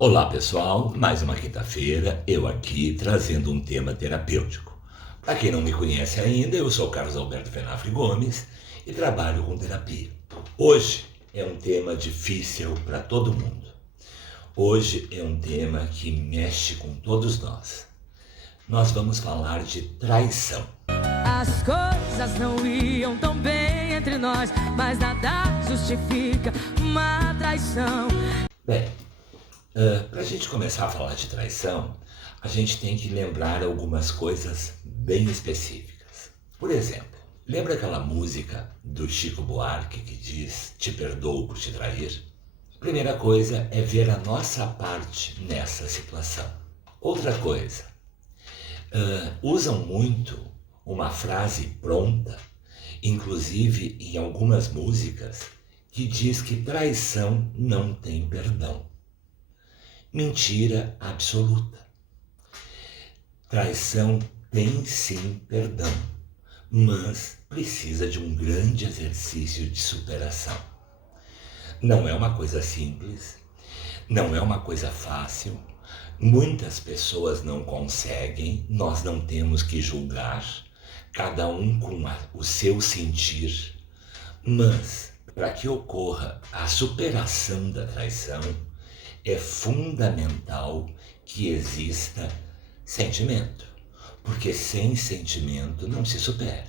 Olá pessoal, mais uma quinta-feira, eu aqui trazendo um tema terapêutico. Para quem não me conhece ainda, eu sou Carlos Alberto Venafre Gomes e trabalho com terapia. Hoje é um tema difícil para todo mundo. Hoje é um tema que mexe com todos nós. Nós vamos falar de traição. As coisas não iam tão bem entre nós, mas nada justifica uma traição. Bem, para a gente começar a falar de traição, a gente tem que lembrar algumas coisas bem específicas. Por exemplo, lembra aquela música do Chico Buarque que diz "Te perdoo por te trair"? Primeira coisa é ver a nossa parte nessa situação. Outra coisa, usam muito uma frase pronta, inclusive em algumas músicas, que diz que traição não tem perdão. Mentira absoluta. Traição tem sim perdão, mas precisa de um grande exercício de superação. Não é uma coisa simples, não é uma coisa fácil, muitas pessoas não conseguem, nós não temos que julgar, cada um com o seu sentir, mas para que ocorra a superação da traição, é fundamental que exista sentimento, porque sem sentimento não se supera.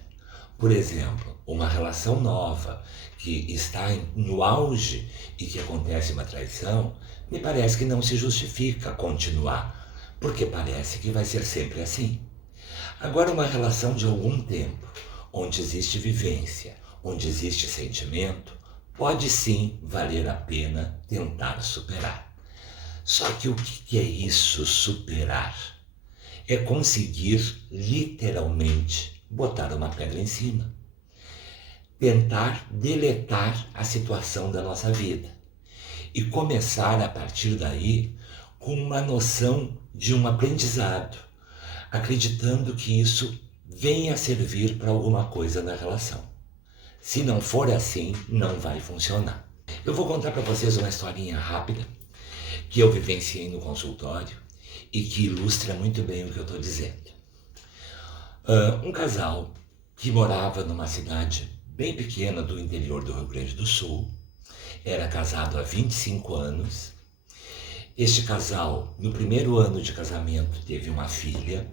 Por exemplo, uma relação nova que está no auge e que acontece uma traição, me parece que não se justifica continuar, porque parece que vai ser sempre assim. Agora, uma relação de algum tempo, onde existe vivência, onde existe sentimento, pode sim valer a pena tentar superar. Só que o que é isso, superar? É conseguir, literalmente, botar uma pedra em cima. Tentar deletar a situação da nossa vida. E começar, a partir daí, com uma noção de um aprendizado, acreditando que isso venha a servir para alguma coisa na relação. Se não for assim, não vai funcionar. Eu vou contar para vocês uma historinha rápida que eu vivenciei no consultório e que ilustra muito bem o que eu estou dizendo. Um casal que morava numa cidade bem pequena do interior do Rio Grande do Sul, era casado há 25 anos. Este casal, no primeiro ano de casamento, teve uma filha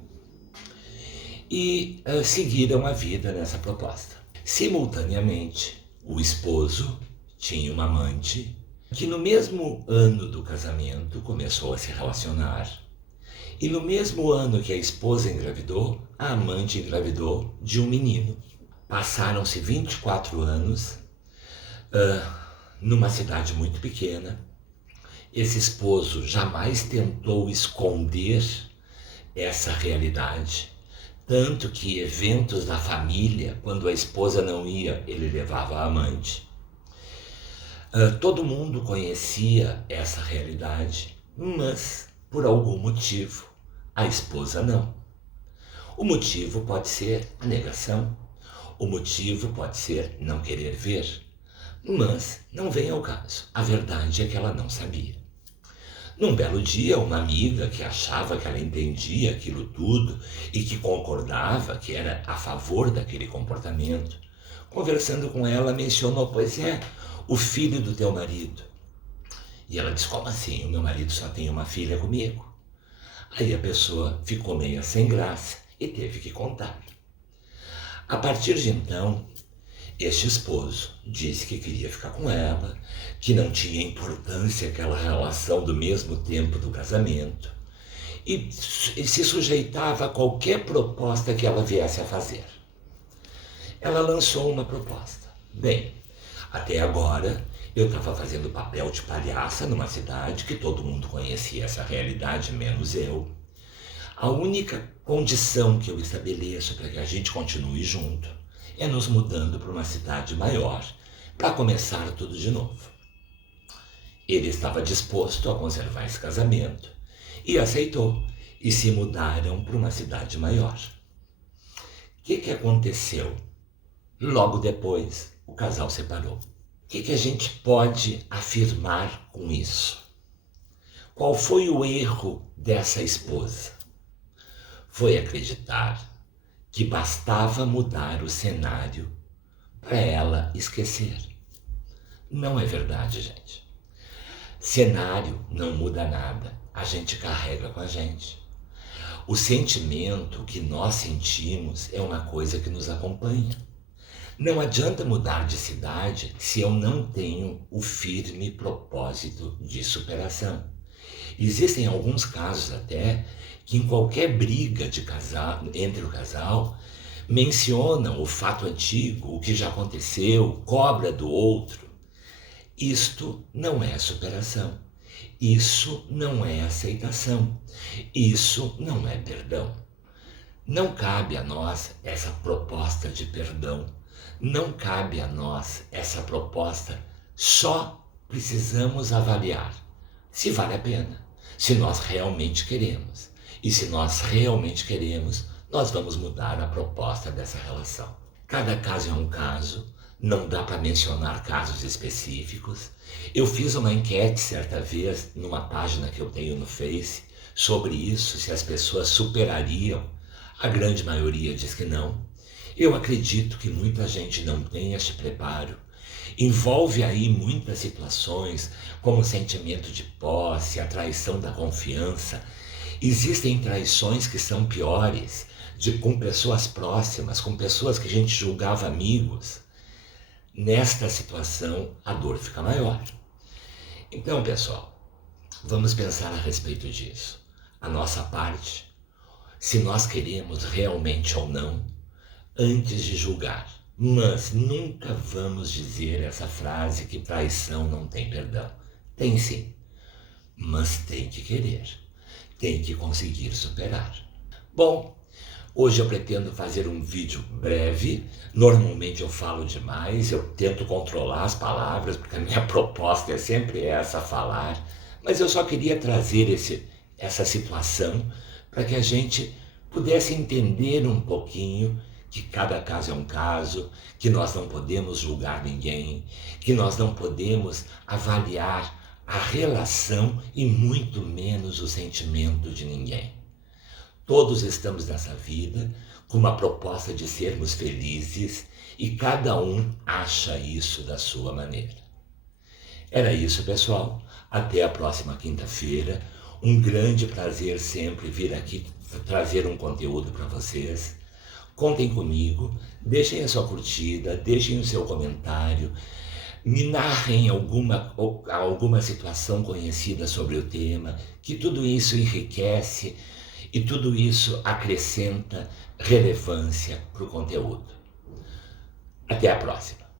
e seguiram a vida nessa proposta. Simultaneamente, o esposo tinha uma amante que no mesmo ano do casamento começou a se relacionar, e no mesmo ano que a esposa engravidou, a amante engravidou de um menino. Passaram-se 24 anos, numa cidade muito pequena. Esse esposo jamais tentou esconder essa realidade, tanto que eventos da família, quando a esposa não ia, ele levava a amante. Todo mundo conhecia essa realidade, mas, por algum motivo, a esposa não. O motivo pode ser a negação, o motivo pode ser não querer ver, mas não vem ao caso. A verdade é que ela não sabia. Num belo dia, uma amiga que achava que ela entendia aquilo tudo e que concordava que era a favor daquele comportamento, conversando com ela, mencionou: "Pois é, o filho do teu marido." E ela disse: "Como assim? O meu marido só tem uma filha comigo." Aí a pessoa ficou meio sem graça e teve que contar. A partir de então, este esposo disse que queria ficar com ela, que não tinha importância aquela relação do mesmo tempo do casamento, e se sujeitava a qualquer proposta que ela viesse a fazer. Ela lançou uma proposta. Bem, até agora eu estava fazendo papel de palhaça numa cidade que todo mundo conhecia essa realidade, menos eu. A única condição que eu estabeleço para que a gente continue junto é nos mudando para uma cidade maior, para começar tudo de novo. Ele estava disposto a conservar esse casamento e aceitou, e se mudaram para uma cidade maior. O que aconteceu? Logo depois, o casal separou. O que a gente pode afirmar com isso? Qual foi o erro dessa esposa? Foi acreditar que bastava mudar o cenário para ela esquecer. Não é verdade, gente. Cenário não muda nada, a gente carrega com a gente. O sentimento que nós sentimos é uma coisa que nos acompanha. Não adianta mudar de cidade se eu não tenho o firme propósito de superação. Existem alguns casos até que em qualquer briga de casal, entre o casal, mencionam o fato antigo, o que já aconteceu, cobra do outro. Isto não é superação. Isso não é aceitação. Isso não é perdão. Não cabe a nós essa proposta de perdão. Não cabe a nós essa proposta. Só precisamos avaliar se vale a pena, se nós realmente queremos. E se nós realmente queremos, nós vamos mudar a proposta dessa relação. Cada caso é um caso, não dá para mencionar casos específicos. Eu fiz uma enquete certa vez numa página que eu tenho no Face sobre isso, se as pessoas superariam. A grande maioria diz que não. Eu acredito que muita gente não tem este preparo. Envolve aí muitas situações, como o sentimento de posse, a traição da confiança. Existem traições que são piores, com pessoas próximas, com pessoas que a gente julgava amigos. Nesta situação, a dor fica maior. Então, pessoal, vamos pensar a respeito disso. A nossa parte, se nós queremos realmente ou não, antes de julgar. Mas nunca vamos dizer essa frase que traição não tem perdão. Tem sim, mas tem que querer, tem que conseguir superar. Bom, hoje eu pretendo fazer um vídeo breve. Normalmente eu falo demais, eu tento controlar as palavras, porque a minha proposta é sempre essa, falar. Mas eu só queria trazer essa situação para que a gente pudesse entender um pouquinho que cada caso é um caso, que nós não podemos julgar ninguém, que nós não podemos avaliar a relação e muito menos o sentimento de ninguém. Todos estamos nessa vida com uma proposta de sermos felizes e cada um acha isso da sua maneira. Era isso, pessoal. Até a próxima quinta-feira. Um grande prazer sempre vir aqui trazer um conteúdo para vocês. Contem comigo, deixem a sua curtida, deixem o seu comentário, me narrem alguma situação conhecida sobre o tema, que tudo isso enriquece e tudo isso acrescenta relevância para o conteúdo. Até a próxima!